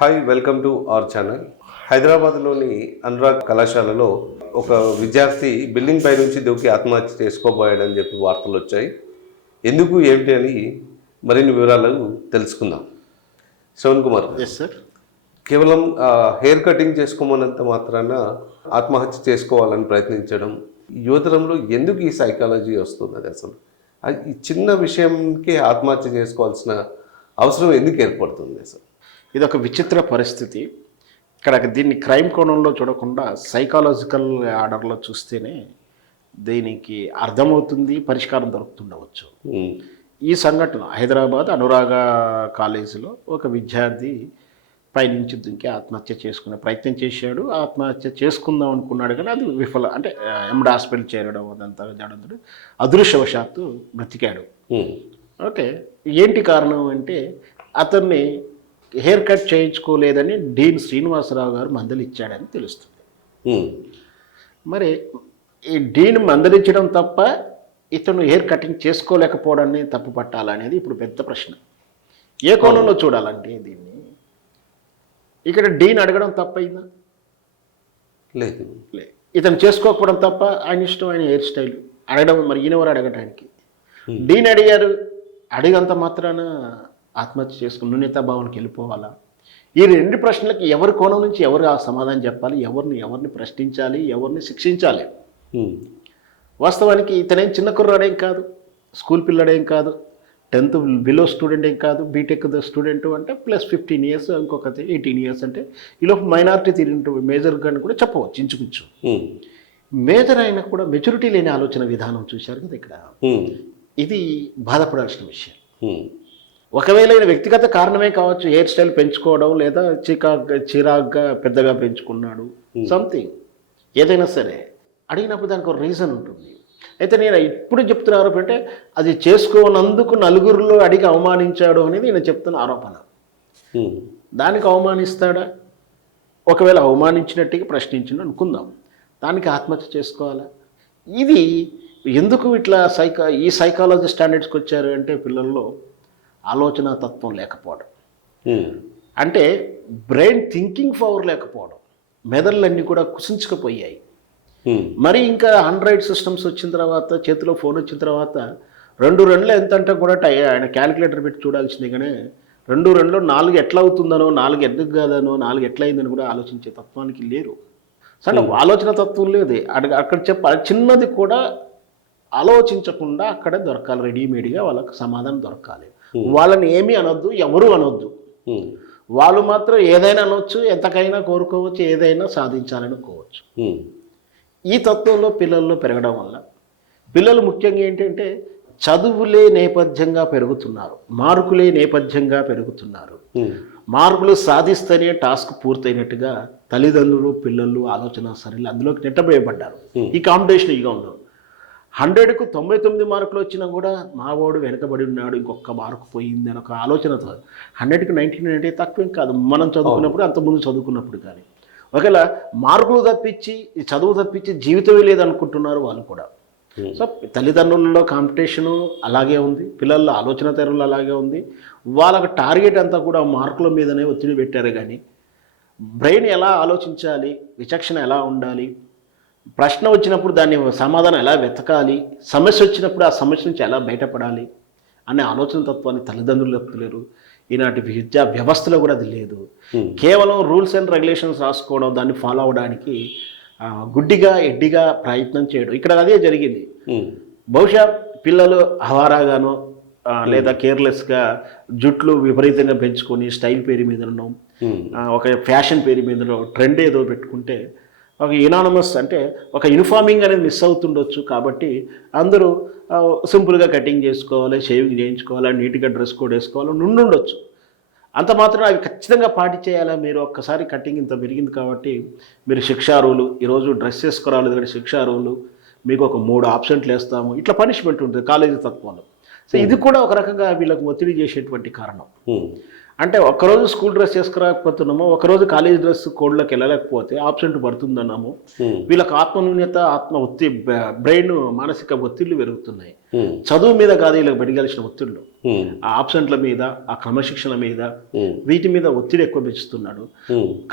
Hi, welcome to our channel. హైదరాబాద్లోని అనురాగ్ కళాశాలలో ఒక విద్యార్థి బిల్డింగ్ పై నుంచి దూకి ఆత్మహత్య చేసుకోబోయాడని చెప్పి వార్తలు వచ్చాయి. ఎందుకు ఏమిటి అని మరిన్ని వివరాలు తెలుసుకుందాం. Shravan Kumar, yes sir. కేవలం హెయిర్ కటింగ్ చేసుకోమన్నంత మాత్రాన ఆత్మహత్య చేసుకోవాలని ప్రయత్నించడం యువతరంలో ఎందుకు ఈ సైకాలజీ వస్తున్నది? అసలు ఈ చిన్న విషయంకి ఆత్మహత్య చేసుకోవాల్సిన అవసరం ఎందుకు ఏర్పడుతుంది అసలు? ఇది ఒక విచిత్ర పరిస్థితి. ఇక్కడ దీన్ని క్రైమ్ కోణంలో చూడకుండా సైకాలజికల్ ఆర్డర్లో చూస్తేనే దీనికి అర్థమవుతుంది, పరిష్కారం దొరుకుతుండవచ్చు. ఈ సంఘటన హైదరాబాద్ అనురాగ కాలేజీలో ఒక విద్యార్థి పైనుంచి దుంకి ఆత్మహత్య చేసుకునే ప్రయత్నం చేశాడు. ఆత్మహత్య చేసుకుందాం అనుకున్నాడు కానీ అది అంటే ఎండ్ హాస్పిటల్ చేరడం అదంతా జడంతో అదృష్టవశాత్తు బ్రతికాడు. ఓకే, ఏంటి కారణం అంటే అతన్ని హెయిర్ కట్ చేయించుకోలేదని డీన్ శ్రీనివాసరావు గారు మందలిచ్చాడని తెలుస్తుంది. మరి ఈ డీన్ మందలించడం తప్ప ఇతను హెయిర్ కటింగ్ చేసుకోలేకపోవడాన్ని తప్పు పట్టాలనేది ఇప్పుడు పెద్ద ప్రశ్న. ఏ కోణంలో చూడాలంటే దీన్ని ఇక్కడ డీన్ అడగడం తప్పైందా? లేదు. ఇతను చేసుకోకపోవడం తప్ప, ఆయన ఇష్టం, ఆయన హెయిర్ స్టైల్ అడగడం. మరి ఈయనెవరు అడగటానికి? డీన్ అడిగారు. అడిగంత మాత్రాన ఆత్మహత్య చేసుకుని న్యూనతాభావానికి వెళ్ళిపోవాలా? ఈ రెండు ప్రశ్నలకి ఎవరి కోణం నుంచి ఎవరు ఆ సమాధానం చెప్పాలి? ఎవరిని ప్రశ్నించాలి? ఎవరిని శిక్షించాలి? వాస్తవానికి ఇతనేం చిన్న కుర్రాడేం కాదు, స్కూల్ పిల్లడేం కాదు, 10th బిలో స్టూడెంట్ ఏం కాదు, బీటెక్ స్టూడెంట్ అంటే ప్లస్ 15 years, ఇంకొక 18 years అంటే ఈలోపు మైనారిటీ తిరిగి మేజర్ గాని కూడా చెప్పవచ్చు ఇంచుమించు. మేజర్ అయినా కూడా మెచ్యూరిటీ లేని ఆలోచన విధానం చూశారు కదా ఇక్కడ. ఇది బాధపడాల్సిన విషయం. ఒకవేళ ఈయన వ్యక్తిగత కారణమే కావచ్చు, హెయిర్ స్టైల్ పెంచుకోవడం, లేదా చిరాగ్గా పెద్దగా పెంచుకున్నాడు, సంథింగ్ ఏదైనా సరే అడిగినప్పుడు దానికి ఒక రీజన్ ఉంటుంది. అయితే నేను ఇప్పుడు చెప్తున్నారు అంటే అది చేసుకోనందుకు నలుగురిలో అడిగి అవమానించాడు అనేది నేను చెప్తున్న ఆరోపణ. దానికి అవమానిస్తాడా? ఒకవేళ అవమానించినట్టుగా ప్రశ్నించిన అనుకుందాం, దానికి ఆత్మహత్య చేసుకోవాలా? ఇది ఎందుకు ఇట్లా ఈ సైకాలజీ స్టాండర్డ్స్కి వచ్చారు అంటే పిల్లల్లో ఆలోచన తత్వం లేకపోవడం, అంటే బ్రెయిన్ థింకింగ్ పవర్ లేకపోవడం, మెదళ్ళన్నీ కూడా కుసించుకుపోయాయి. మరి ఇంకా ఆండ్రాయిడ్ సిస్టమ్స్ వచ్చిన తర్వాత, చేతిలో ఫోన్ వచ్చిన తర్వాత 2 2 ఎంత అంటే కూడా ఆయన క్యాలిక్యులేటర్ పెట్టి చూడాల్సిందే. కానీ 2 2 4 ఎట్లా అవుతుందనో, 4 ఎందుకు కాదనో, 4 ఎట్లా అయిందని కూడా ఆలోచించే తత్వానికి లేరు. సరే, ఆలోచన తత్వం లేదు. అక్కడ చిన్నది కూడా ఆలోచించకుండా అక్కడ దొరకాలి, రెడీమేడ్గా వాళ్ళకి సమాధానం దొరకాలి. వాళ్ళని ఏమీ అనొద్దు, ఎవరు అనొద్దు. వాళ్ళు మాత్రం ఏదైనా అనొచ్చు, ఎంతకైనా కోరుకోవచ్చు, ఏదైనా సాధించాలనుకోవచ్చు. ఈ తత్వంలో పిల్లల్లో పెరగడం వల్ల పిల్లలు ముఖ్యంగా ఏంటంటే చదువులే నేపథ్యంగా పెరుగుతున్నారు, మార్కులే నేపథ్యంగా పెరుగుతున్నారు. మార్కులు సాధిస్తేనే టాస్క్ పూర్తయినట్టుగా తల్లిదండ్రులు, పిల్లలు ఆలోచన సరైన అందులోకి నెట్టబోయబడ్డారు. ఈ కాంపిటీషన్ యుగంలో 100కు 99 మార్కులు వచ్చినా కూడా మావాడు వెనకబడి ఉన్నాడు, ఇంకొక మార్కు పోయింది అని ఒక ఆలోచనతో. 100కి 99 తక్కువేం కాదు మనం చదువుకున్నప్పుడు, అంతకుముందు చదువుకున్నప్పుడు. కానీ ఒకవేళ మార్కులు తప్పించి, చదువు తప్పించి జీవితమే లేదనుకుంటున్నారు వాళ్ళు కూడా. సో తల్లిదండ్రులలో కాంపిటీషను అలాగే ఉంది, పిల్లల ఆలోచన తెరలు అలాగే ఉంది. వాళ్ళకి టార్గెట్ అంతా కూడా మార్కుల మీదనే ఒత్తిడి పెట్టారు. కానీ బ్రెయిన్ ఎలా ఆలోచించాలి, విచక్షణ ఎలా ఉండాలి, ప్రశ్న వచ్చినప్పుడు దాన్ని సమాధానం ఎలా వెతకాలి, సమస్య వచ్చినప్పుడు ఆ సమస్య నుంచి ఎలా బయటపడాలి అనే ఆలోచన తత్వాన్ని తల్లిదండ్రులు చెప్తలేరు. ఈనాటి విద్యా వ్యవస్థలో కూడా అది లేదు. కేవలం రూల్స్ అండ్ రెగ్యులేషన్స్ రాసుకోవడం, దాన్ని ఫాలో అవడానికి గుడ్డిగా ఎడ్డిగా ప్రయత్నం చేయడం, ఇక్కడ అదే జరిగింది. బహుశా పిల్లలు హవారాగానో లేదా కేర్లెస్గా జుట్లు విపరీతంగా పెంచుకొని స్టైల్ పేరు మీదనో, ఒక ఫ్యాషన్ పేరు మీదనో ట్రెండ్ ఏదో పెట్టుకుంటే ఒక యునానమస్ అంటే ఒక యూనిఫార్మింగ్ అనేది మిస్ అవుతుండొచ్చు. కాబట్టి అందరూ సింపుల్గా కటింగ్ చేసుకోవాలి, షేవింగ్ చేయించుకోవాలి, నీట్గా డ్రెస్ కోడ్ వేసుకోవాలి నుండుండొచ్చు. అంత మాత్రం అవి ఖచ్చితంగా పాటించేయాలా? మీరు ఒక్కసారి కటింగ్ ఇంత పెరిగింది కాబట్టి మీరు శిక్షా రూలు, ఈరోజు డ్రెస్ వేసుకోరాలేదు కానీ శిక్షా రూలు, మీకు ఒక 3 ఆప్షన్లు వేస్తాము, ఇట్లా పనిష్మెంట్ ఉంటుంది కాలేజీ తత్వంలో. సో ఇది కూడా ఒక రకంగా వీళ్ళకు ఒత్తిడి చేసేటువంటి కారణం. అంటే ఒక్కరోజు స్కూల్ డ్రెస్ చేసుకురాకపోతున్నాము, ఒకరోజు కాలేజ్ డ్రెస్ కోడ్లోకి వెళ్ళలేకపోతే ఆబ్సెంట్ పడుతుందన్నాము. వీళ్ళకి ఆత్మన్యూన్యత, ఆత్మ బ్రెయిన్ మానసిక ఒత్తిళ్లు పెరుగుతున్నాయి. చదువు మీద కాదు వీళ్ళకి బడిగాల్సిన ఒత్తిళ్ళు, ఆ ఆబ్సెంట్ల మీద, ఆ క్రమశిక్షణ మీద, వీటి మీద ఒత్తిడి ఎక్కువ పెంచుతున్నాడు.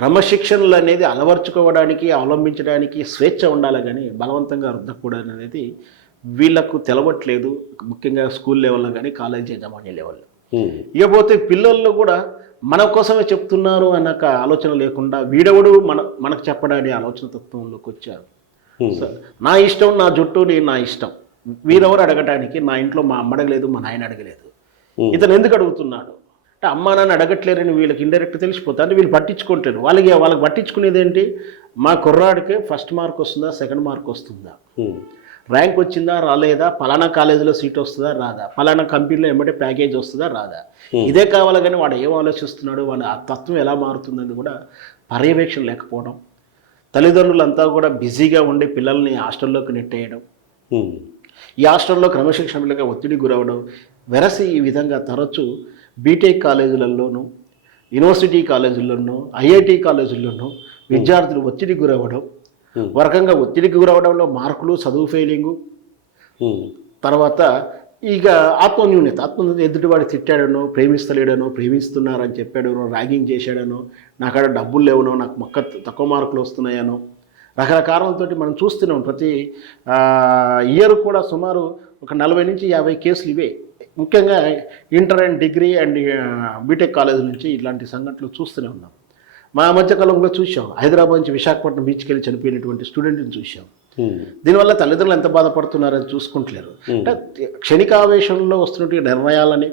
క్రమశిక్షణలు అనేది అలవర్చుకోవడానికి, అవలంబించడానికి స్వేచ్ఛ ఉండాలి కానీ బలవంతంగా రుద్దకూడదు అనేది వీళ్ళకు తెలవట్లేదు. ముఖ్యంగా స్కూల్ లెవెల్లో కానీ కాలేజ్ యాజమాన్య లెవెల్లో. ఇకపోతే పిల్లల్లో కూడా మన కోసమే చెప్తున్నారు అన్న ఆలోచన లేకుండా వీడెవడు మనకు చెప్పడానికి ఆలోచన తత్వంలోకి వచ్చారు. నా ఇష్టం, నా జుట్టు, నేను నా ఇష్టం, వీరెవరు అడగటానికి? నా ఇంట్లో మా అమ్మ అడగలేదు, మా నాయన అడగలేదు, ఇతను ఎందుకు అడుగుతున్నాడు అంటే అమ్మా నాన్న అడగట్లేరని వీళ్ళకి ఇండైరెక్ట్ తెలిసిపోతా. అంటే వీళ్ళు పట్టించుకుంటారు. వాళ్ళకి పట్టించుకునేది ఏంటి? మా కుర్రాడికి ఫస్ట్ మార్క్ వస్తుందా, సెకండ్ మార్క్ వస్తుందా, ర్యాంక్ వచ్చిందా రాలేదా, పలానా కాలేజీలో సీట్ వస్తుందా రాదా, పలానా కంపెనీలో ఏమంటే ప్యాకేజ్ వస్తుందా రాదా, ఇదే కావాలి. కానీ వాడు ఏం ఆలోచిస్తున్నాడు, వాడి ఆ తత్వం ఎలా మారుతుందని కూడా పర్యవేక్షణ లేకపోవడం, తల్లిదండ్రులంతా కూడా బిజీగా ఉండి పిల్లల్ని హాస్టల్లోకి నెట్టేయడం, ఈ హాస్టల్లో క్రమశిక్షణలుగా ఒత్తిడి గురవడం. వెరసి ఈ విధంగా తరచూ బీటెక్ కాలేజీలలోనూ, యూనివర్సిటీ కాలేజీల్లోనూ, ఐఐటి కాలేజీల్లోనూ విద్యార్థులు ఒత్తిడి గురవడం, ఒక రకంగా ఒత్తిడికి గురవడంలో మార్కులు, చదువు ఫెయిలింగు, తర్వాత ఇక ఆత్మన్యూన్యత ఎదుటివాడు తిట్టాడనో, ప్రేమిస్తలేడనో, ప్రేమిస్తున్నారని చెప్పాడనో, ర్యాగింగ్ చేశాడనో, నాకాడ డబ్బులు లేవనో, నాకు తక్కువ మార్కులు వస్తున్నాయనో, రకరకాలతో మనం చూస్తున్నాం. ప్రతి ఇయర్ కూడా సుమారు ఒక 40 నుంచి 50 కేసులు ఇవే. ముఖ్యంగా inter and degree and BTech college నుంచి ఇలాంటి సంఘటనలు చూస్తూనే ఉన్నాం. మా మధ్యకాలంలో చూసాం, హైదరాబాద్ నుంచి విశాఖపట్నం బీచ్కి వెళ్ళి చనిపోయినటువంటి స్టూడెంట్ని చూసాం. దీనివల్ల తల్లిదండ్రులు ఎంత బాధపడుతున్నారని చూసుకుంటలేరు. అంటే క్షణికావేశంలో వస్తున్నటువంటి నిర్ణయాలని,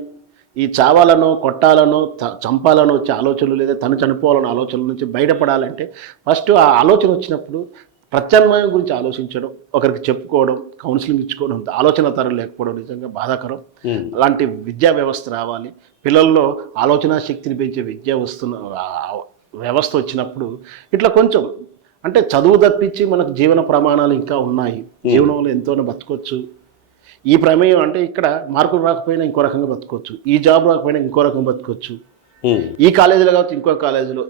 ఈ చావాలనో, కొట్టాలనో, చంపాలనో వచ్చే ఆలోచనలు, లేదా తను చనిపోవాలన్న ఆలోచనల నుంచి బయటపడాలంటే ఫస్ట్ ఆ ఆలోచన వచ్చినప్పుడు ప్రత్యామ్నాయం గురించి ఆలోచించడం, ఒకరికి చెప్పుకోవడం, కౌన్సిలింగ్ ఇచ్చుకోవడం, ఆలోచన తరం లేకపోవడం నిజంగా బాధాకరం. అలాంటి విద్యా వ్యవస్థ రావాలి. పిల్లల్లో ఆలోచన శక్తిని పెంచే వ్యవస్థ వచ్చినప్పుడు ఇట్లా కొంచెం అంటే చదువు తప్పించి మనకు జీవన ప్రమాణాలు ఇంకా ఉన్నాయి, జీవనంలో ఎంతోనో బతకొచ్చు. ఈ ప్రమేయం అంటే ఇక్కడ మార్కులు రాకపోయినా ఇంకో రకంగా బతకొచ్చు, ఈ జాబ్ రాకపోయినా ఇంకో రకంగా బతకొచ్చు, ఈ కాలేజీలో కాకపోతే ఇంకో కాలేజీలో,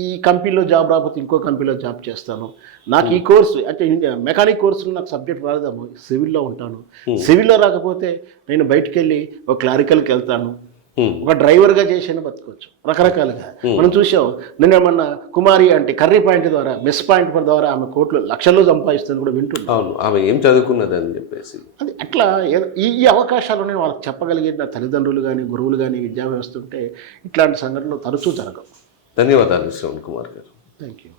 ఈ కంపెనీలో జాబ్ రాకపోతే ఇంకో కంపెనీలో జాబ్ చేస్తాను, నాకు ఈ కోర్సు అంటే మెకానిక్ కోర్సులో నాకు సబ్జెక్ట్ రాలేదేమో, సివిల్లో ఉంటాను, సివిల్లో రాకపోతే నేను బయటికి వెళ్ళి ఒక క్లారికల్కి వెళ్తాను, ఒక డ్రైవర్గా చేసిన బతకొచ్చు. రకరకాలుగా మనం చూసాం. నిన్న కుమారి అంటే కర్రీ పాయింట్ ద్వారా, మెస్ పాయింట్ ద్వారా ఆమె కోట్లు లక్షల్లో సంపాదిస్తుంది కూడా వింటున్నాం. అవును, ఆమె ఏం చదువుకున్నది అని చెప్పేసి. అది అట్లా ఈ అవకాశాలను వాళ్ళకి చెప్పగలిగిన తల్లిదండ్రులు కానీ, గురువులు కానీ, విద్యా వ్యవస్థ ఉంటే ఇట్లాంటి సంఘటనలు తరచూ జరగవు. ధన్యవాదాలు శ్రవణ్ కుమార్ గారు. Thank you.